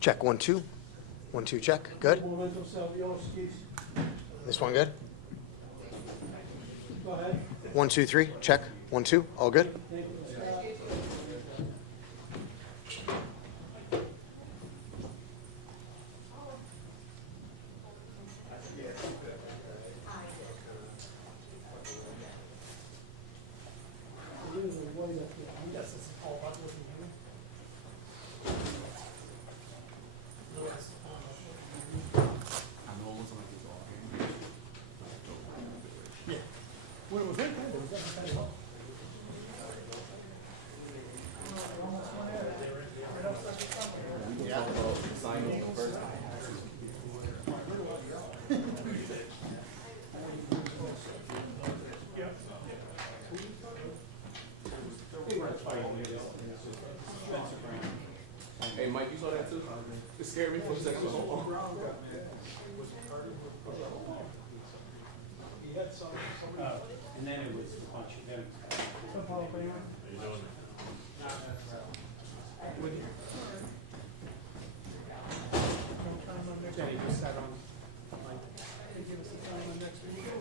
Check, 1, 2. 1, 2, check. Good. This one good? Go ahead. 1, 2, 3. Check. 1, 2. All good? When it was right there, there was nothing at all. Hey, Mike, you saw that too? It scared me for a second. And then it was a bunch of them. Jenny just sat on.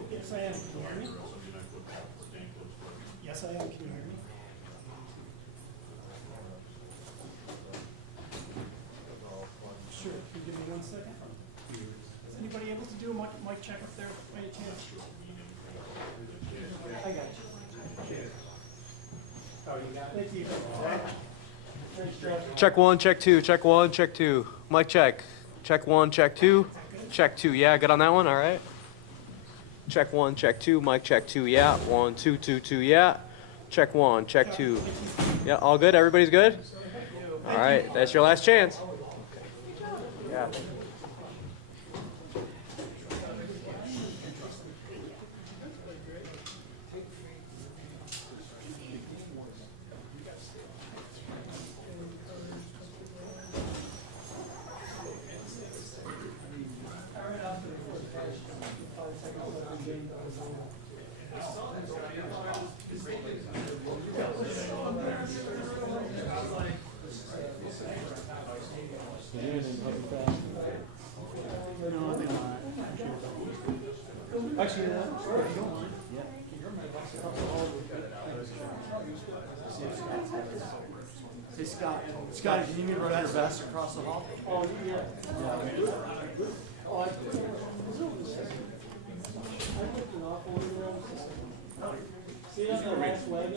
Yes, I am. Can you hear me? Yes, I am. Can you hear me? Sure. Can you give me 1 second? Is anybody able to do a mic check up there by any chance? I got you. Oh, you got it? Thank you. Thanks, Josh. Check 1, check 2, check 1, check 2. Mic check. Check 1, check 2. Check 2. Yeah, good on that one. All right. Check 1, check 2. Mic check 2. Yeah. 1, 2, 2, 2. Yeah. Check 1, check 2. Yeah, all good? Everybody's good? All right. That's your last chance. Yeah. Actually, if you don't mind. Hey, Scott. Scott, can you need to run your vest across the hall? Oh, yeah. Oh, see that the last leg?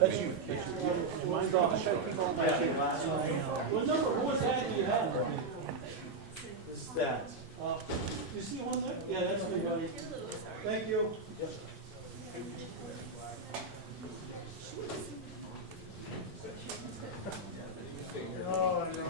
That's you. Mine's off. I try to keep on my last leg. What number? What tag do you have? This is that. You see one there? Yeah, that's me, buddy. Thank you. Oh, I know.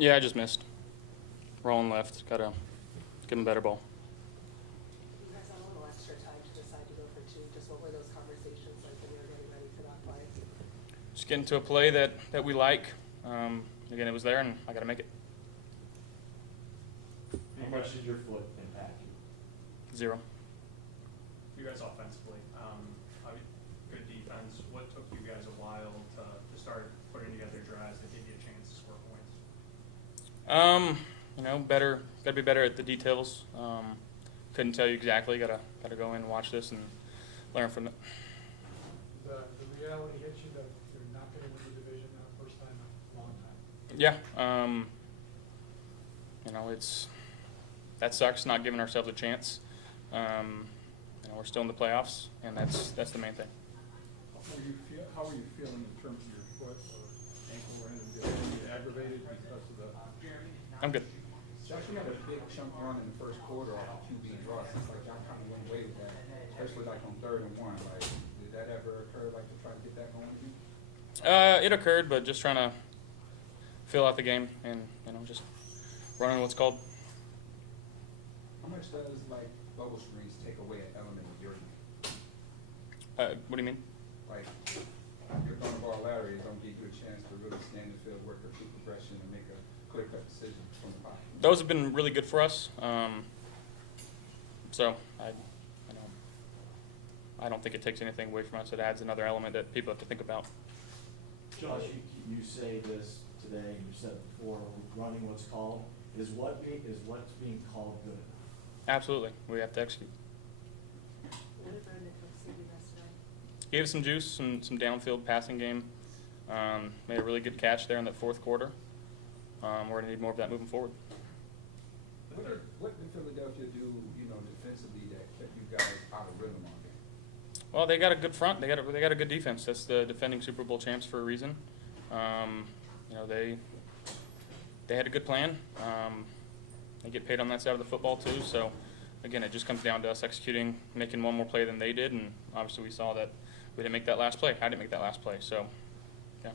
Yeah, I just missed. Rolling left. Gotta give him a better ball. You guys had a little extra time to decide to go for 2. Just what were those conversations like when you were getting ready for that play? just getting to a play that we like. Again, it was there, and I got to make it. How much did your foot impact you? 0. You guys offensively, good defense. What took you guys a while to start putting together drives that give you a chance to score points? You know, better. Got to be better at the details. Couldn't tell you exactly. Got to go in and watch this and learn from it. The reality hits you that you're not going to win the division now, first time in a long time. Yeah. You know, that sucks not giving ourselves a chance. You know, we're still in the playoffs, and that's the main thing. How are you feeling in terms of your foot or ankle or anything? Did it aggravated because of the? I'm good. Josh, you had a big chunk run in the first quarter off QB draw. It's like y'all kind of went away with that, especially like on 3rd and 1. Like, did that ever occur, like to try to get that going again? It occurred, but just trying to fill out the game and, you know, just running what's called. How much does like bubble screens take away an element of your game? What do you mean? Like, you're throwing the ball Larry, it don't give you a chance to really stand in the field, work through progression, and make a clear-cut decision from the pocket. Those have been really good for us. So I don't think it takes anything away from us. It adds another element that people have to think about. Josh, you say this today, you said it before, running what's called. Is what's being called good enough? Absolutely. We have to execute. What did Brandon Cook see you yesterday? Gave us some juice, some downfield passing game. Made a really good catch there in that 4th quarter. We're going to need more of that moving forward. What did Philadelphia do, you know, defensively that kept you guys out of rhythm on game? Well, they got a good front. They got a good defense. That's the defending Super Bowl champs for a reason. You know, they had a good plan. They get paid on that side of the football too. So, again, it just comes down to us executing, making one more play than they did, and obviously we saw that we didn't make that last play. I didn't make that last play. So, yeah.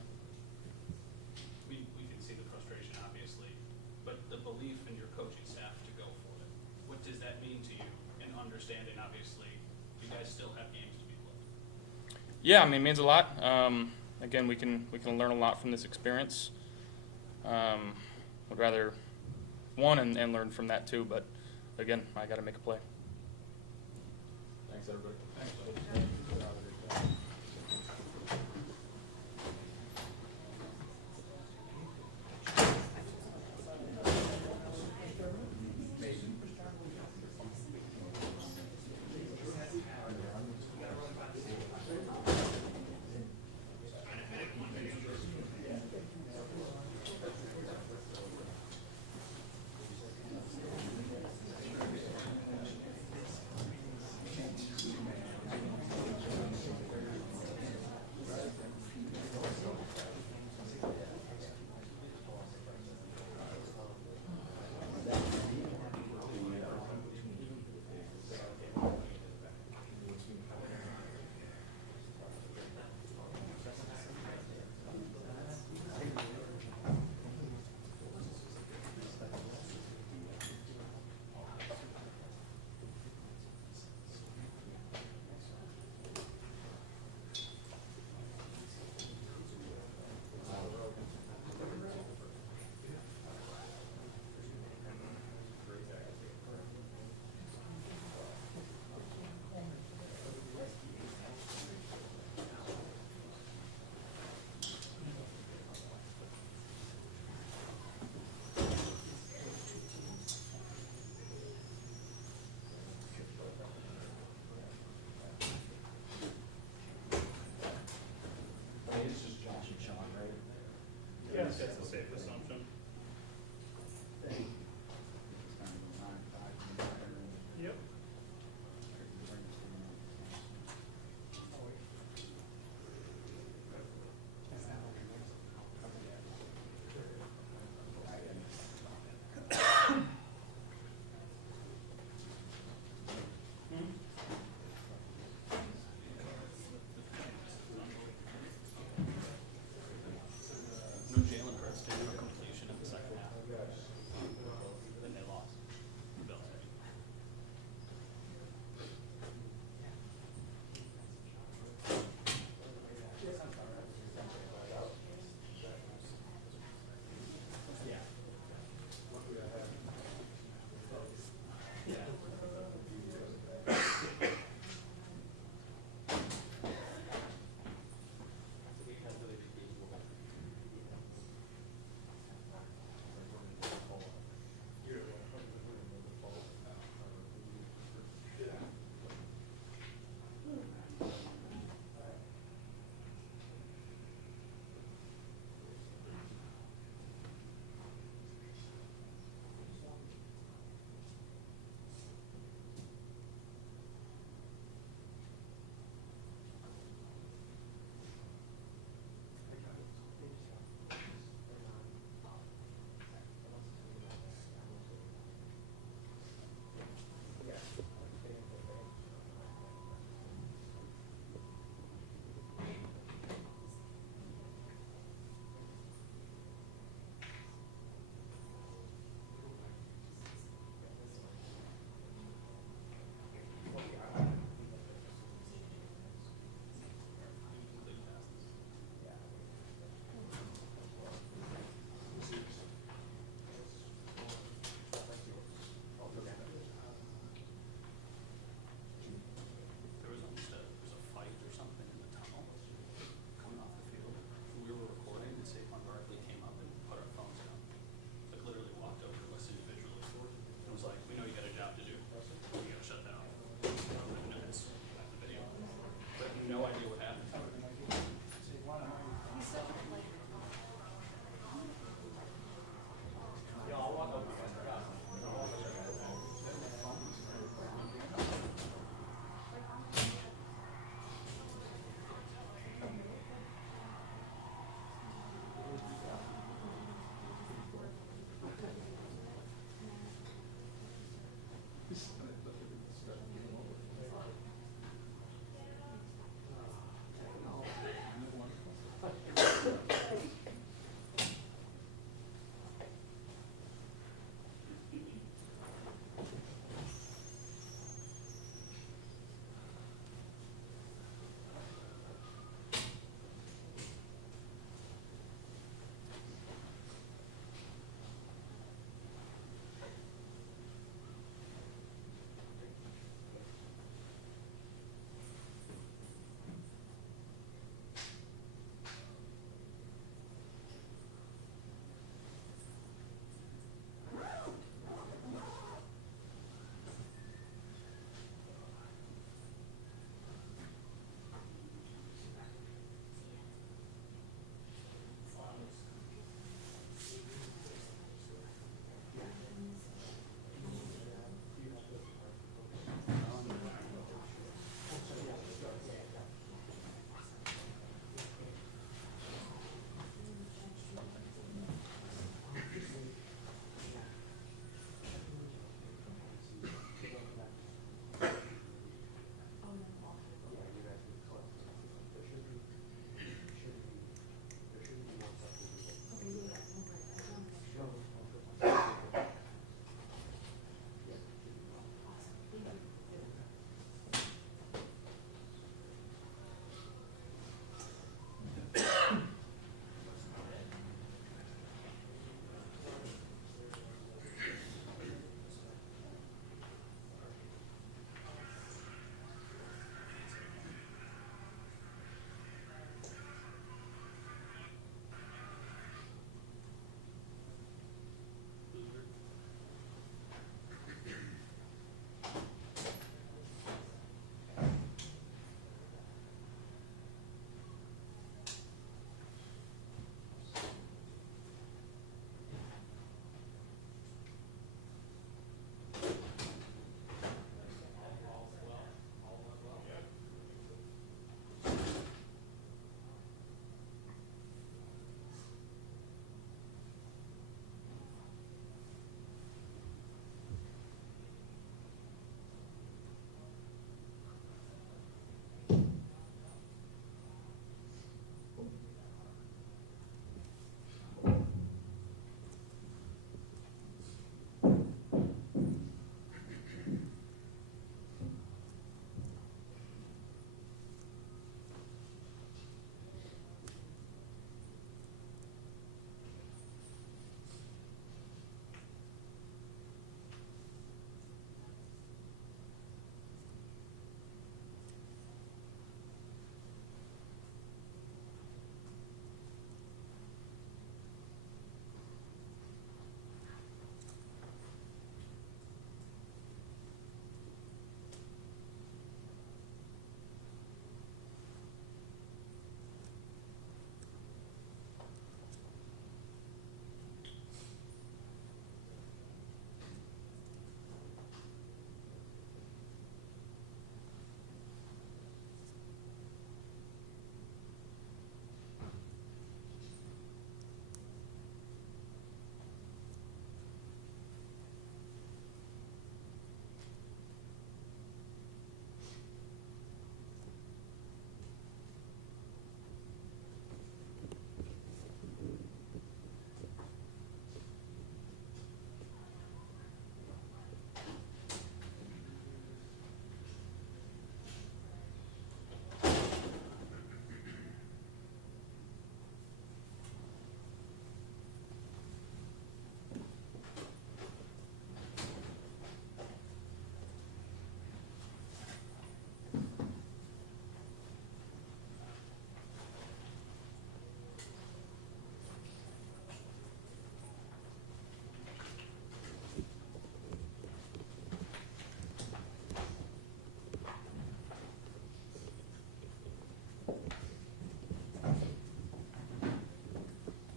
We can see the frustration, obviously, but the belief in your coaching staff to go for it. What does that mean to you in understanding, obviously, you guys still have games to be played? Yeah, I mean, it means a lot. Again, we can learn a lot from this experience. Would rather won and learn from that too, but again, I got to make a play. Thanks, everybody.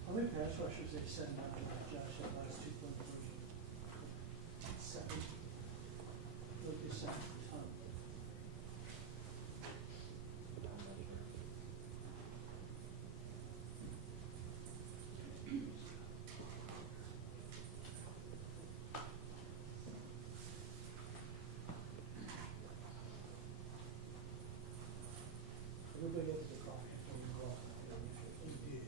How many pass rushers they send out to Josh that last 2.3? 7. Look, they sent a ton. Everybody gets the coffee before you go off. He did.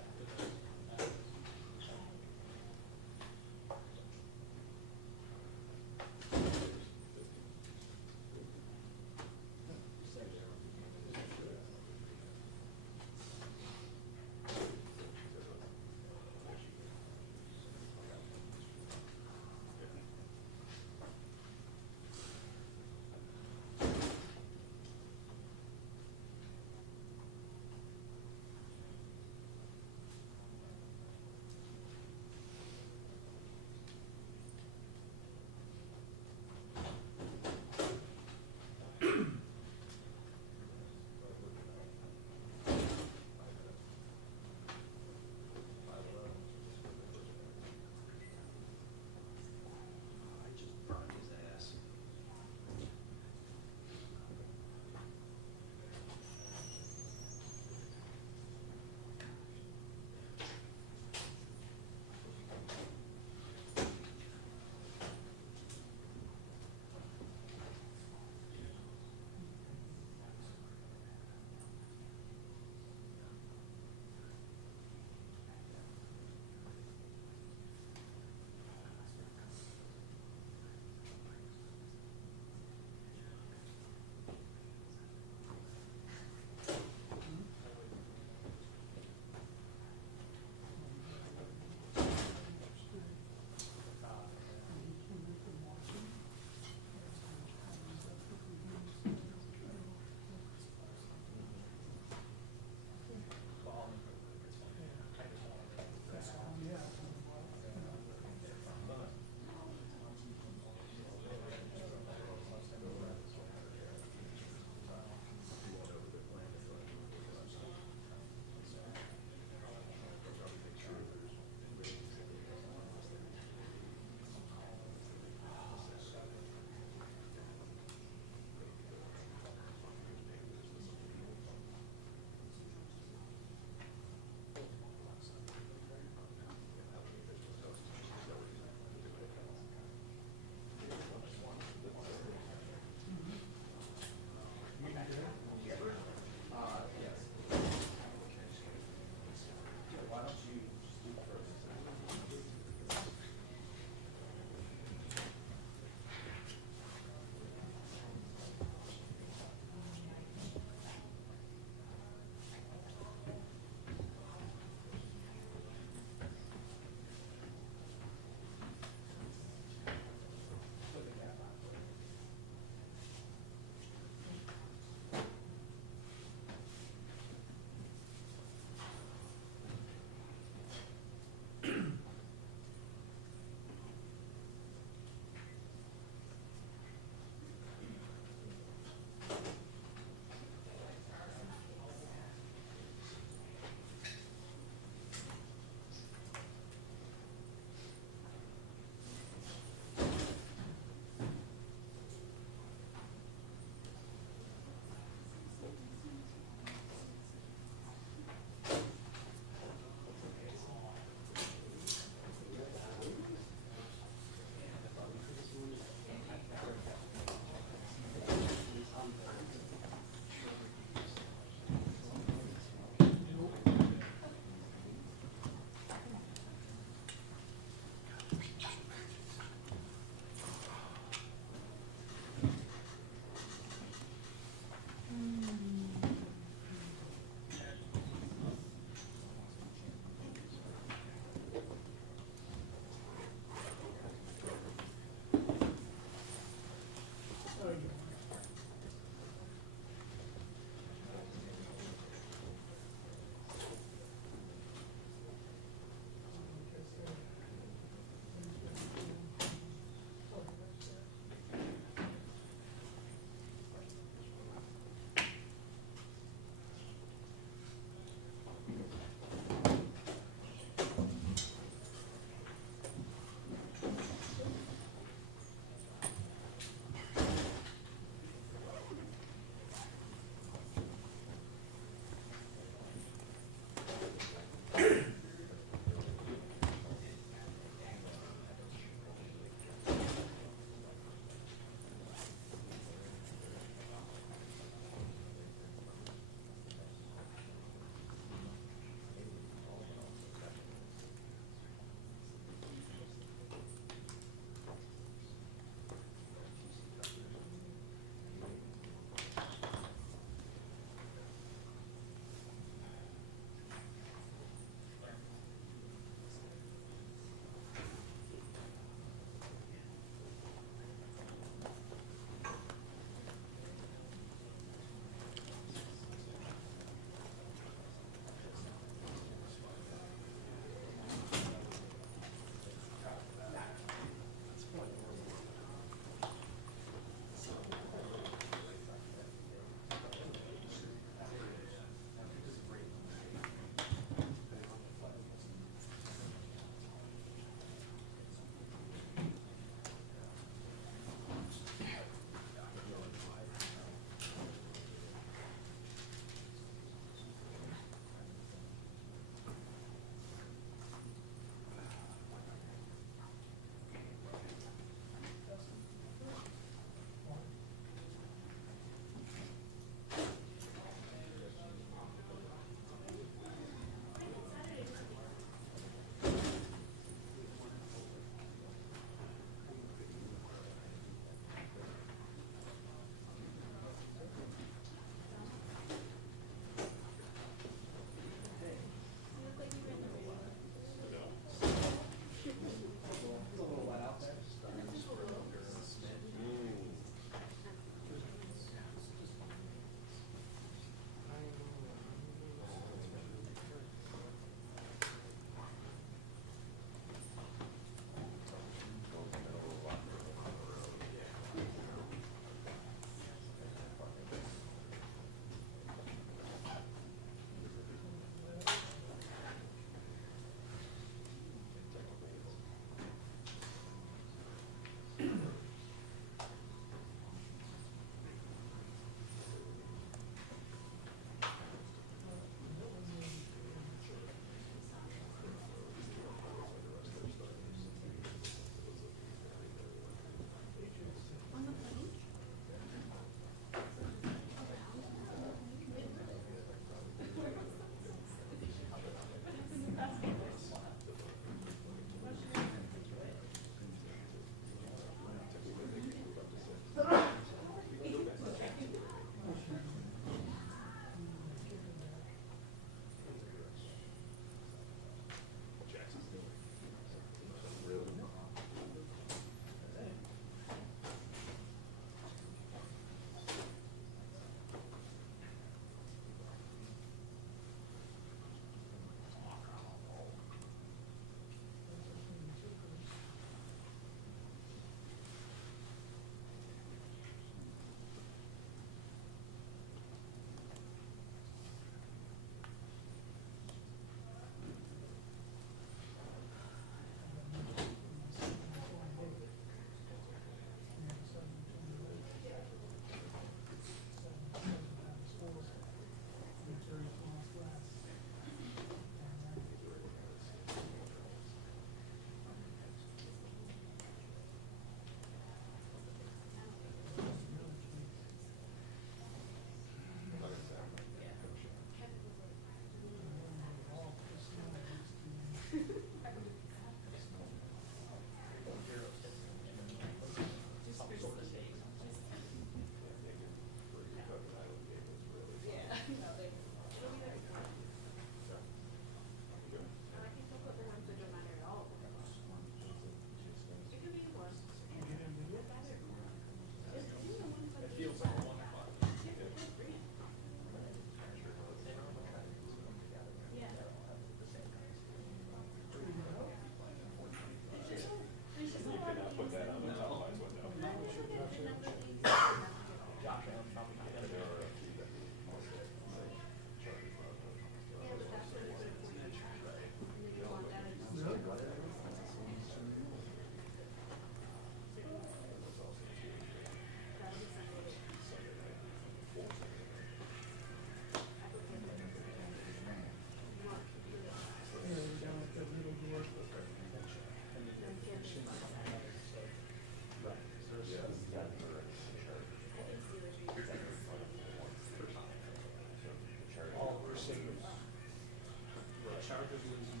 Chargers losing,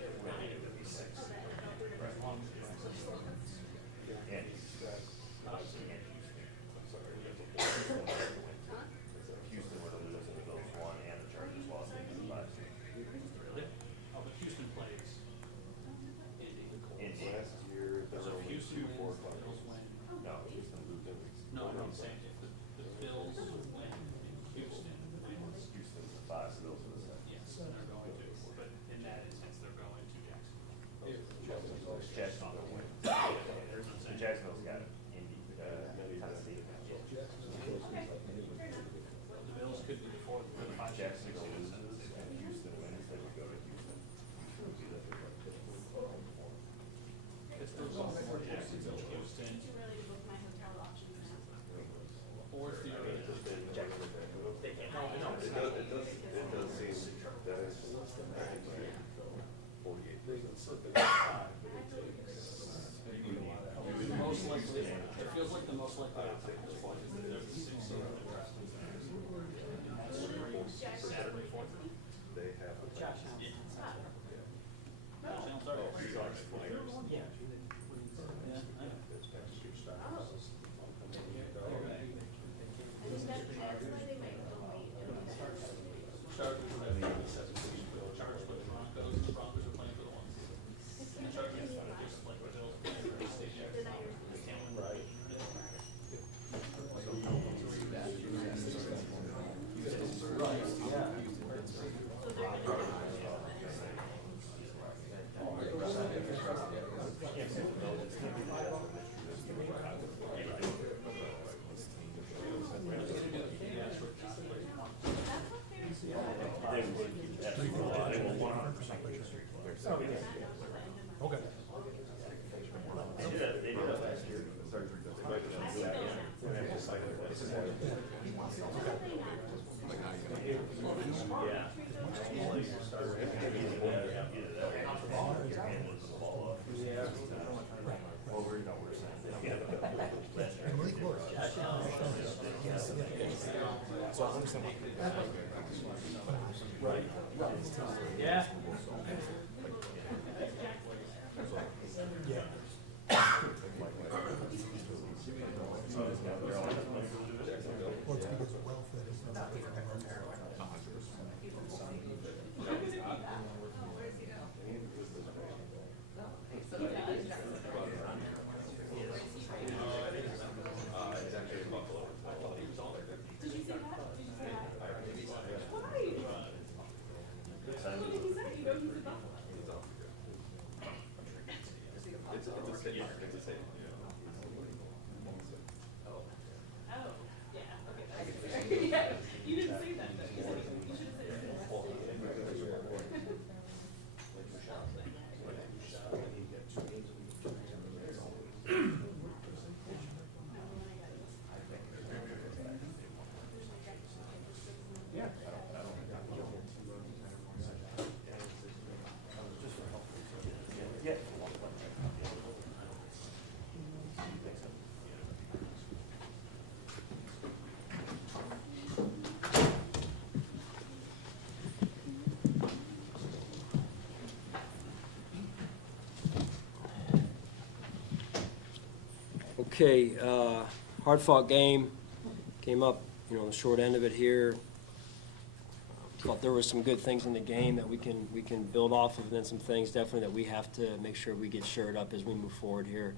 it would be 6. As long as it's Houston were to lose and the Bills won and the Chargers lost in the last year. really. Oh, but Houston plays. Indy. Last year, there So were if only Houston 2 wins, 4 the Bills finals. win. No, Houston lose every. No, I'm saying if the Bills win in Houston wins, Houston's the 5, so those are the 7. yes, then they're going to, but in that instance, they're going to Jacksonville. Jacksonville win. So Jacksonville's got Indy, Tennessee. The Bills could be the 4th or the 5th. Jacksonville loses and Houston wins, they would go to Houston. Houston would be the 3rd. Pittsburgh's also more Jacksonville, Houston, Too early to book my hotel options now. or the other. It does seem that is, I think, 48. The most likely, it feels like the most likely outcome at this point is that they're the 6th seed in the draft. And that's Saturday, 4th. They have. Josh Allen's already. Yeah. I think that's why they might go late. Chargers would have the 7th seed. Chargers with the Broncos, and the Broncos are playing for the 1 seed. And the Chargers are just like the Bills playing for the state championship. They can't win. Right. Yeah. Okay, hard-fought game, came up, on the short end of it here. Thought there were some good things in the game that we can build off of, and then some things definitely that we have to make sure we get shored up as we move forward here.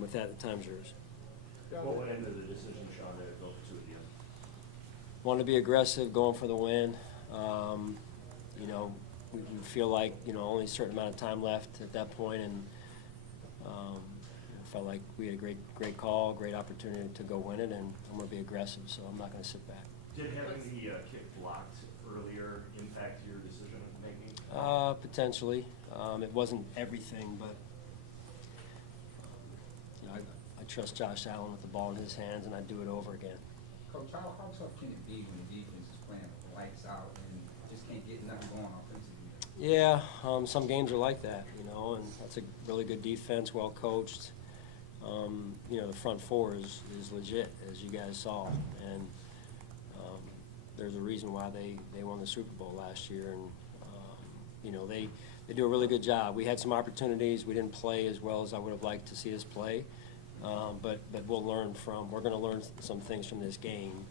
With that, the time's yours. What went into the decision, Sean, to go for 2 at the end? Want to be aggressive, going for the win. We feel like, only a certain amount of time left at that point, and felt like we had a great call, great opportunity to go win it, and I'm going to be aggressive, so I'm not going to sit back. Did having the kick blocked earlier impact your decision making? Potentially. It wasn't everything, but I trust Josh Allen with the ball in his hands, and I'd do it over again. Coach, how tough can it be when the defense is playing lights out and just can't get nothing going offensively? Yeah, some games are like that, and that's a really good defense, well coached. The front four is legit, as you guys saw, and there's a reason why they won the Super Bowl last year, and you know, they do a really good job. We had some opportunities. We didn't play as well as I would have liked to see us play. But we're going to learn some things from this game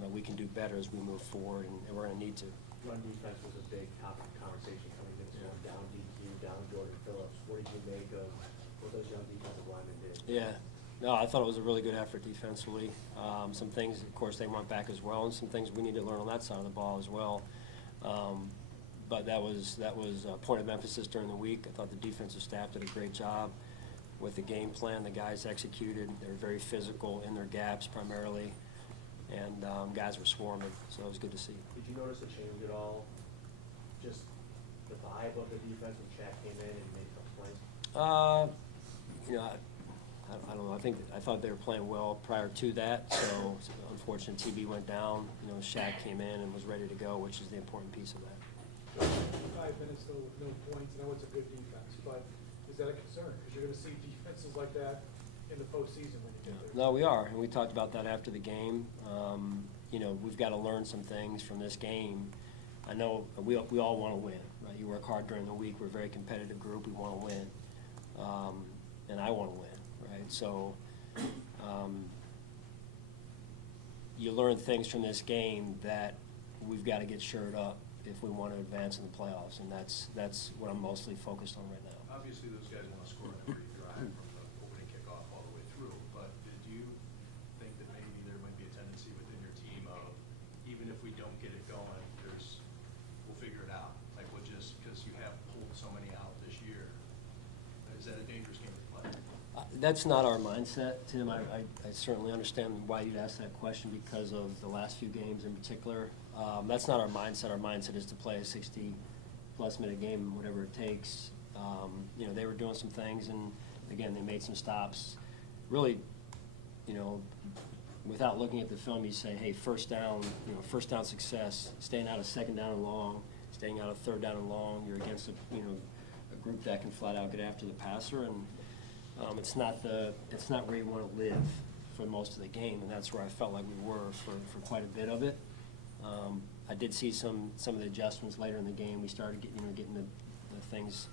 that we can do better as we move forward, and we're going to need to. Run defense was a big topic of conversation coming in, down DQ, down Jordan Phillips. What did you make of what those young defensive linemen did? Yeah. No, I thought it was a really good effort defensively. Some things, of course, they went back as well, and some things we need to learn on that side of the ball as well. But that was a point of emphasis during the week. I thought the defensive staff did a great job with the game plan. The guys executed. They were very physical in their gaps primarily, and guys were swarming, so it was good to see. Did you notice a change at all? Just the vibe of the defense when Shaq came in and made those plays? You know, I don't know. I thought they were playing well prior to that. So unfortunately, TB went down. You know, Shaq came in and was ready to go, which is the important piece of that. 5 minutes though with no points. I know it's a good defense, but is that a concern? Because you're going to see defenses like that in the postseason when you get there. No, we are, and we talked about that after the game. You know, we've got to learn some things from this game. I know we all want to win, right? You work hard during the week. We're a very competitive group. We want to win, and I want to win, right? So you learn things from this game that we've got to get shored up if we want to advance in the playoffs, and that's what I'm mostly focused on right now. Obviously, those guys want to score on every drive from the opening kickoff all the way through, but do you think that maybe there might be a tendency within your team of, even if we don't get it going, we'll figure it out? Like, we'll just, because you have pulled so many out this year, is that a dangerous game to play? That's not our mindset, Tim. I certainly understand why you'd ask that question because of the last few games in particular. That's not our mindset. Our mindset is to play a 60-plus minute game, whatever it takes. You know, they were doing some things, and again, they made some stops. Really, you know, without looking at the film, you say, hey, first down success, staying out of second down and long, staying out of third down and long. You're against a group that can flat out get after the passer, and it's not where you want to live for most of the game, and that's where I felt like we were for quite a bit of it. I did see some of the adjustments later in the game. We started getting the things,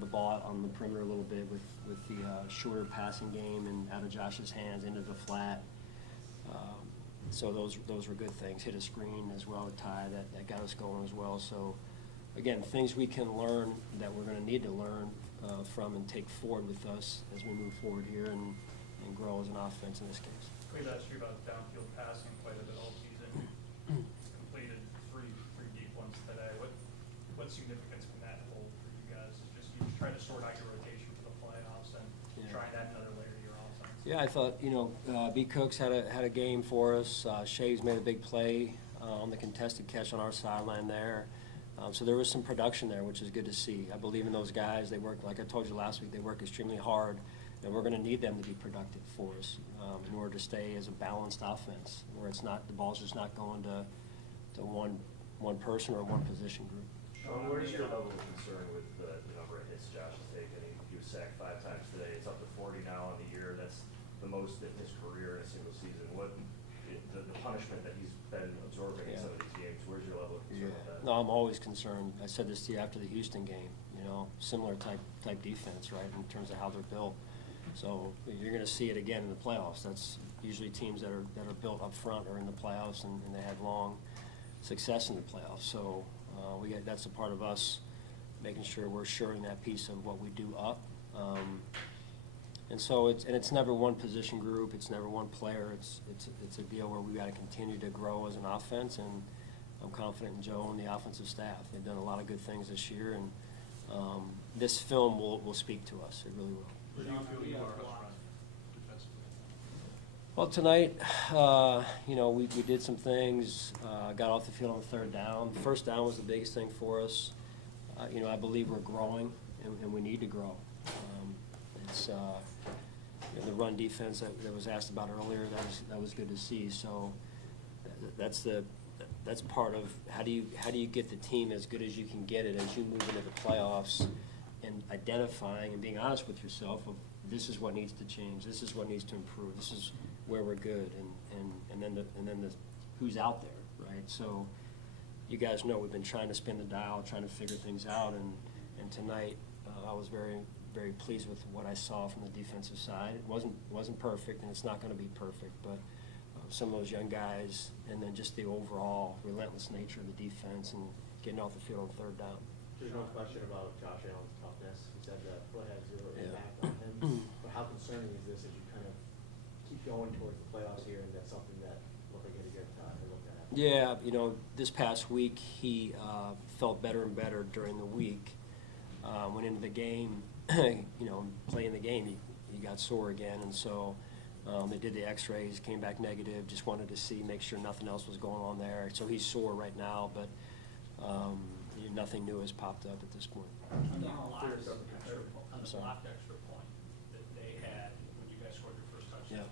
the ball out on the perimeter a little bit with the shorter passing game and out of Josh's hands into the flat. So those were good things. Hit a screen as well, a tie that got us going as well. So again, things we can learn that we're going to need to learn from and take forward with us as we move forward here and grow as an offense in this case. We've asked you about downfield passing quite a bit all season. Completed three deep ones today. What significance can that hold for you guys? Just you try to sort out your rotation for the playoffs and try and add another layer to your offense. Yeah, I thought, B. Cooks had a game for us. Shaves made a big play on the contested catch on our sideline there. So there was some production there, which is good to see. I believe in those guys. They work, like I told you last week, they work extremely hard, and we're going to need them to be productive for us in order to stay as a balanced offense, where the ball's just not going to one person or one position group. Sean, what is your level of concern with the number of hits Josh has taken? He was sacked 5 times today. It's up to 40 now on the year. That's the most in his career in a single season. The punishment that he's been absorbing in some of these games, where's your level of concern with that? No, I'm always concerned. I said this to you after the Houston game, similar type defense, right, in terms of how they're built. So you're going to see it again in the playoffs. That's usually teams that are built up front are in the playoffs, and they have long success in the playoffs. So that's a part of us making sure we're shoring that piece of what we do up. And so it's never one position group. It's never one player. It's a deal where we got to continue to grow as an offense, and I'm confident in Joe and the offensive staff. They've done a lot of good things this year, and this film will speak to us. It really will. Where do you feel you are up front defensively? Well, tonight, we did some things, got off the field on third down. First down was the biggest thing for us. I believe we're growing, and we need to grow. It's the run defense that was asked about earlier. That was good to see. So that's part of how do you get the team as good as you can get it as you move into the playoffs, and identifying and being honest with yourself of this is what needs to change, this is what needs to improve, this is where we're good, and then the who's out there, right? So you guys know we've been trying to spin the dial, trying to figure things out, and tonight I was very, very pleased with what I saw from the defensive side. It wasn't perfect, and it's not going to be perfect, but some of those young guys, and then just the overall relentless nature of the defense and getting off the field on third down. There's no question about Josh Allen's toughness. He said that foot had zero Yeah. impact on him. But how concerning is this as you kind of keep going towards the playoffs here, and that's something that we're going to get to look at? Yeah, you know, this past week he felt better and better during the week. Went into the game, you know, playing the game, he got sore again, and so they did the X-rays, came back negative. Just wanted to see, make sure nothing else was going on there. So he's sore right now, but nothing new has popped up at this point. On the blocked sorry. extra point that they had when you guys scored your first touchdown, Yeah.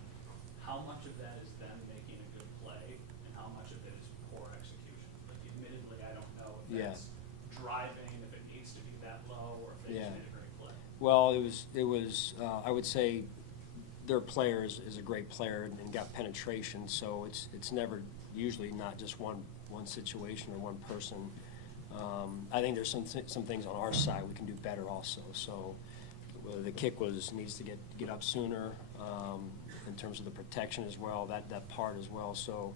how much of that is them making a good play and how much of it is poor execution? Like admittedly, I don't know if Yeah. it's driving, if it needs to be that low, or if they Yeah. just made a great play. Well, it was I would say their player is a great player and got penetration, so it's never usually not just one situation or one person. I think there's some things on our side we can do better also. So the kick needs to get up sooner in terms of the protection as well, that part as well. So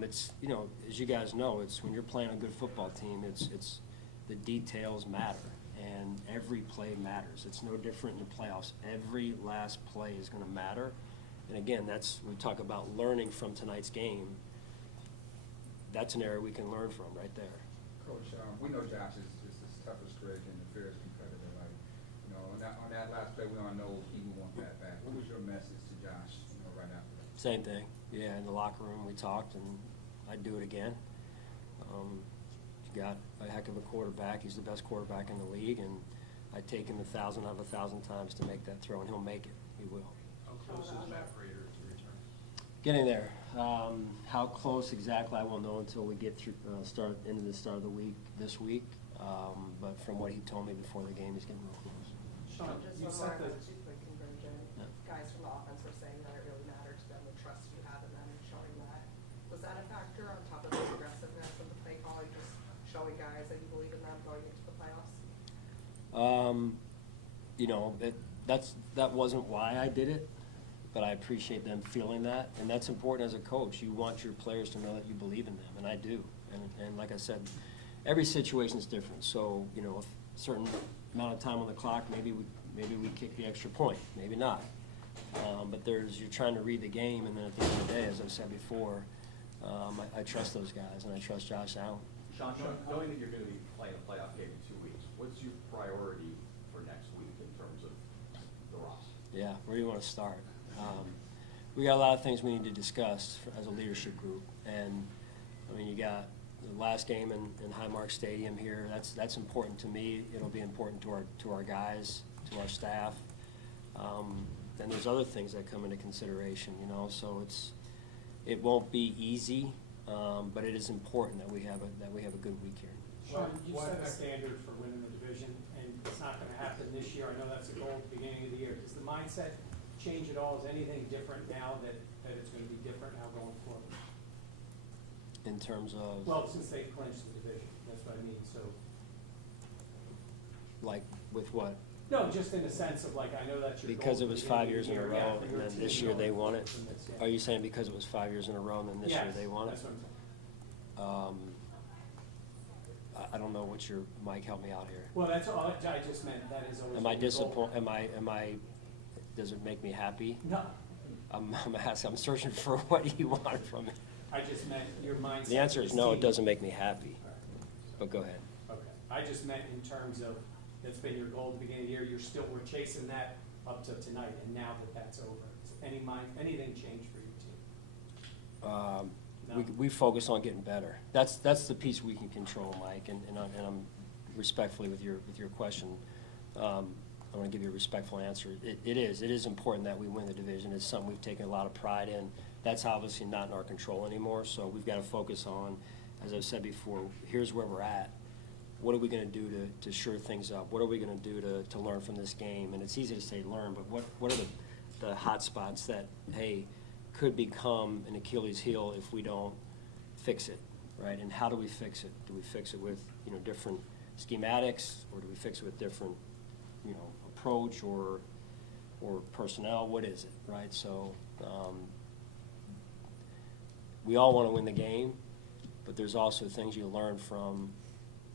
it's, you know, as you guys know, it's when you're playing a good football team, it's the details matter, and every play matters. It's no different in the playoffs. Every last play is going to matter. And again, we talk about learning from tonight's game. That's an area we can learn from right there. Coach, we know Josh is the toughest critic and the fiercest competitor. Like, you know, on that last play, we all know he would want that back. What was your message to Josh, you know, right after that? Same thing. Yeah, in the locker room we talked, and I'd do it again. He's got a heck of a quarterback. He's the best quarterback in the league, and I'd take him 1,000 out of 1,000 times to make that throw, and he'll make it. He will. How close is Matt Prater to return? Getting there. How close exactly, I won't know until we get through start of the week this week. But from what he told me before the game, he's getting real close. Sean, Just you one said more that, on the two-point conversion. Yeah. Guys from the offense were saying that it really mattered to them, the trust you have in them and showing that. Was that a factor on top of the aggressiveness of the play calling, just showing guys that you believe in them going into the playoffs? You know, that wasn't why I did it, but I appreciate them feeling that, and that's important as a coach. You want your players to know that you believe in them, and I do. And like I said, every situation is different. So, you know, a certain amount of time on the clock, maybe we kick the extra point, maybe not. But you're trying to read the game, and then at the end of the day, as I've said before, I trust those guys, and I trust Josh Allen. Sean, knowing that you're going to be playing a playoff game in 2 weeks, what's your priority for next week in terms of the roster? Yeah, where do you want to start? We got a lot of things we need to discuss as a leadership group, and I mean, you got the last game in Highmark Stadium here. That's important to me. It'll be important to our guys, to our staff. And there's other things that come into consideration, you know. So it won't be easy, but it is important that we have a good week here. Sean, you set a standard for winning the division, and it's not going to happen this year. I know that's the goal at the beginning of the year. Does the mindset change at all? Is anything different now that it's going to be different now going forward? In terms of, Well, since they clinched the division, that's what I mean, so. like, with what? No, just in the sense of like, I know that's your goal. Because at it the was beginning 5 of years the in a year, yeah, row, for and your then team this year going they forward won it? from this, yeah. Are you saying because it was 5 years in a row, and then this year Yes, they won it? that's what I'm saying. I don't know what your, Mike, help me out here. Well, that's all, I just meant that is always. Am I been the goal. disappointed, does it make me happy? No, I'm searching for what you want from me. I just meant your mindset. The answer for is this no, team. it doesn't make me happy, All right. but go ahead. Okay, I just meant in terms of, that's been your goal at the beginning of the year, we're chasing that up to tonight, and now that that's over, anything changed for your team? No. We focus on getting better. That's the piece we can control, Mike, and I'm respectfully with your question. I want to give you a respectful answer. It is important that we win the division. It's something we've taken a lot of pride in. That's obviously not in our control anymore, so we've got to focus on, as I've said before, here's where we're at. What are we going to do to shore things up? What are we going to do to learn from this game? And it's easy to say learn, but what are the hot spots that, hey, could become an Achilles heel if we don't fix it? right? And how do we fix it? Do we fix it with, different schematics, or do we fix it with different, approach or personnel? What is it, right? So we all want to win the game, but there's also things you learn from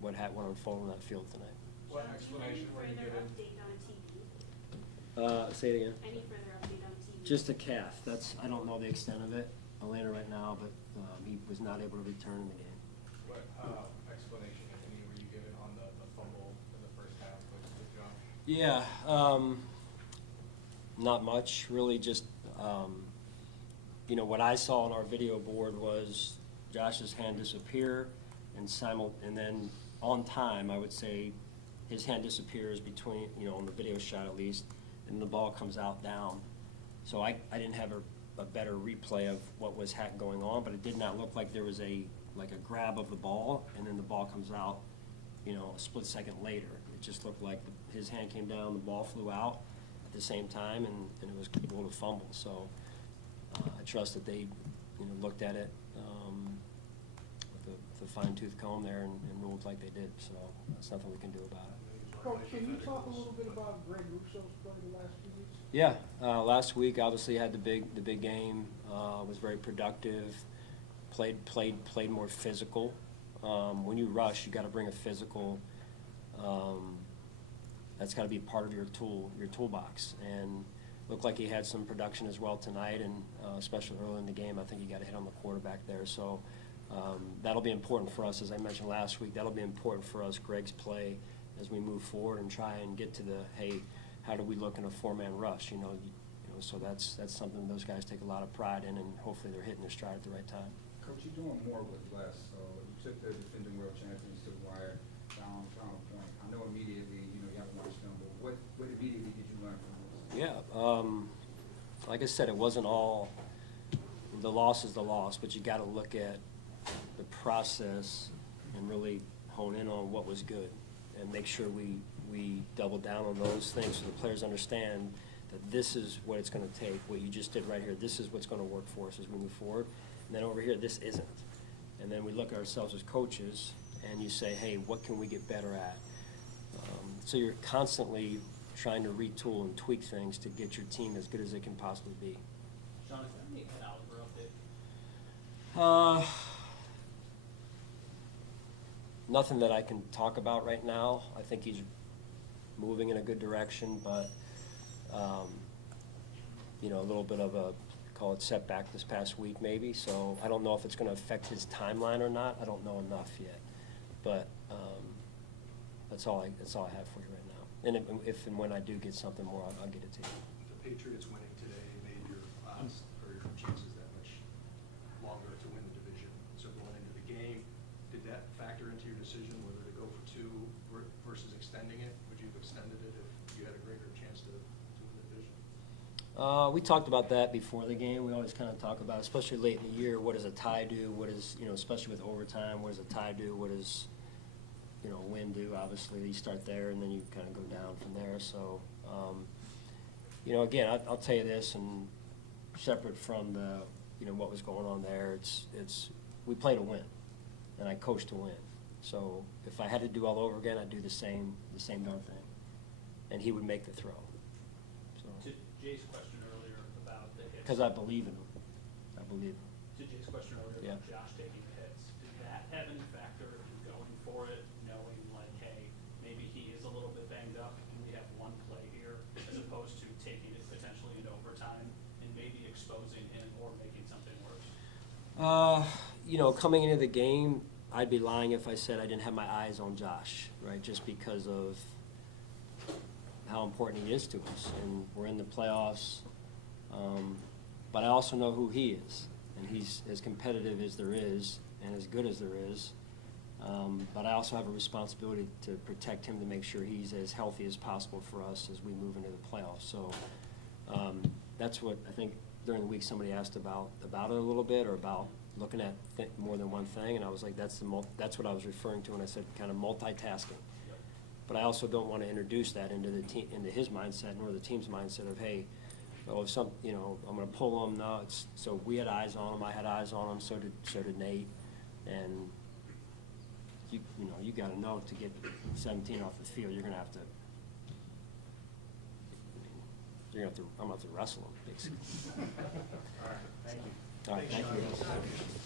what unfolded on that field tonight. What explanation were you given? Say it again. Any further update on TV? Just a calf. I don't know the extent of it, Atlanta right now, but he was not able to return in the game. What explanation, if any, were you given on the fumble in the first half with Josh? Yeah, not much, really. Just what I saw on our video board was Josh's hand disappear, and then on time, I would say his hand disappears between, on the video shot at least, and the ball comes out down. So I didn't have a better replay of what was going on, but it did not look like there was a grab of the ball, and then the ball comes out, a split second later. It just looked like his hand came down, the ball flew out at the same time, and it was able to fumble. So I trust that they, looked at it with a fine-tooth comb there and ruled like they did. So that's nothing we can do about it. Coach, can you talk a little bit about Greg Russo's play the last few weeks? Yeah, last week obviously had the big game. Was very productive. Played more physical. When you rush, you got to bring a physical. That's got to be part of your toolbox. And looked like he had some production as well tonight, and especially early in the game, I think he got a hit on the quarterback there. So that'll be important for us, as I mentioned last week. That'll be important for us, Greg's play, as we move forward and try and get to how do we look in a four-man rush? So that's something those guys take a lot of pride in, and hopefully they're hitting their stride at the right time. Coach, you're doing more with less. So you took the defending world champions to the wire, down final point. I know immediately, you haven't watched them, but what immediately did you learn from this? Yeah, like I said, it wasn't all, the loss is the loss, but you got to look at the process and really hone in on what was good and make sure we double down on those things so the players understand that this is what it's going to take, what you just did right here. This is what's going to work for us as we move forward. And then over here, this isn't. And then we look at ourselves as coaches and you say, hey, what can we get better at? So you're constantly trying to retool and tweak things to get your team as good as it can possibly be. Sean, is there any caliber update? Nothing that I can talk about right now. I think he's moving in a good direction, but a little bit of a, call it setback this past week maybe. So I don't know if it's going to affect his timeline or not. I don't know enough yet, but that's all I have for you right now. And if and when I do get something more, I'll get it to you. The Patriots winning today made your odds or your chances that much longer to win the division. So going into the game, did that factor into your decision whether to go for two versus extending it? Would you have extended it if you had a greater chance to win the division? We talked about that before the game. We always kind of talk about, especially late in the year, what does a tie do? What is, especially with overtime, what does a tie do? What does, win do? Obviously, you start there and then you kind of go down from there. So, again, I'll tell you this, and separate from the, what was going on there, it's we play to win, and I coach to win. So if I had to do all over again, I'd do the same darn thing, and he would make the throw. So. To Jay's question earlier about the hits. Because I believe in him. I believe him. To Jay's question earlier about Josh taking the hits, did that have any factor in going for it, knowing like, hey, maybe he is a little bit banged up and we have one play here, as opposed to taking it potentially into overtime and maybe exposing him or making something worse? Coming into the game, I'd be lying if I said I didn't have my eyes on Josh, right? Just because of how important he is to us, and we're in the playoffs. But I also know who he is, and he's as competitive as there is and as good as there is. But I also have a responsibility to protect him, to make sure he's as healthy as possible for us as we move into the playoffs. So that's what I think during the week somebody asked about it a little bit, or about looking at more than one thing, and I was like, that's what I was referring to when I said kind of multitasking. But I also don't want to introduce that into the team, into his mindset, nor the team's mindset of, hey, if I'm going to pull him. No, so we had eyes on him. I had eyes on him. So did Nate, And you know, you gotta know to get 17 off the field, you're gonna have to, I'm gonna have to wrestle them, basically. All right, thank you. All right, thank you.